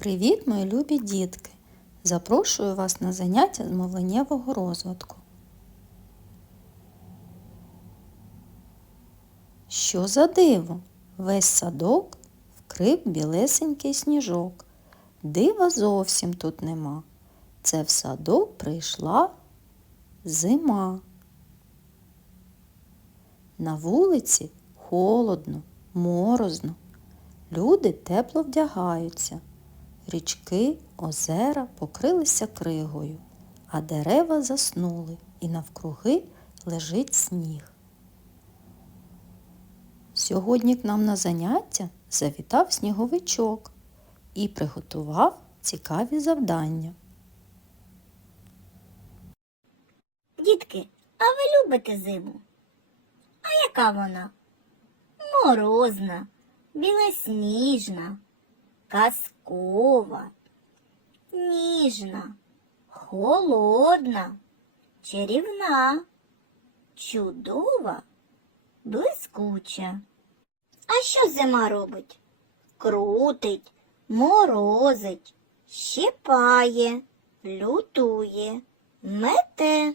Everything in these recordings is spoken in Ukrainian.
Привіт, мої любі дітки! Запрошую вас на заняття з мовленнєвого розвитку. Що за диво? Весь садок вкрив білесенький сніжок. Дива зовсім тут нема. Це в садок прийшла зима. На вулиці холодно, морозно. Люди тепло вдягаються. Річки, озера покрилися кригою, а дерева заснули і навкруги лежить сніг. Сьогодні к нам на заняття завітав сніговичок і приготував цікаві завдання. Дітки, а ви любите зиму? А яка вона? Морозна, білосніжна, казкова, ніжна, холодна, чарівна, чудова, блискуча. А що зима робить? Крутить, морозить, щипає, лютує, мете.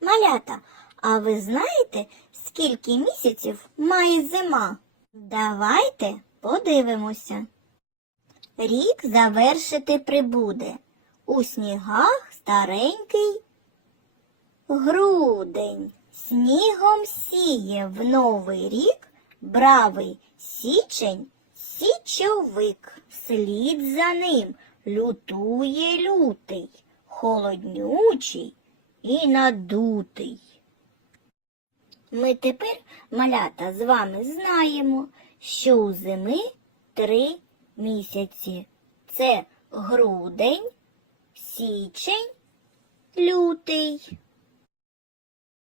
Малята, а ви знаєте, скільки місяців має зима? Давайте подивимося. Рік завершити прибуде. У снігах старенький грудень. Снігом сіє в новий рік бравий січень січовик. Слід за ним лютує лютий, холоднючий і надутий. Ми тепер, малята, з вами знаємо, що у зими три місяці. Це грудень, січень, лютий.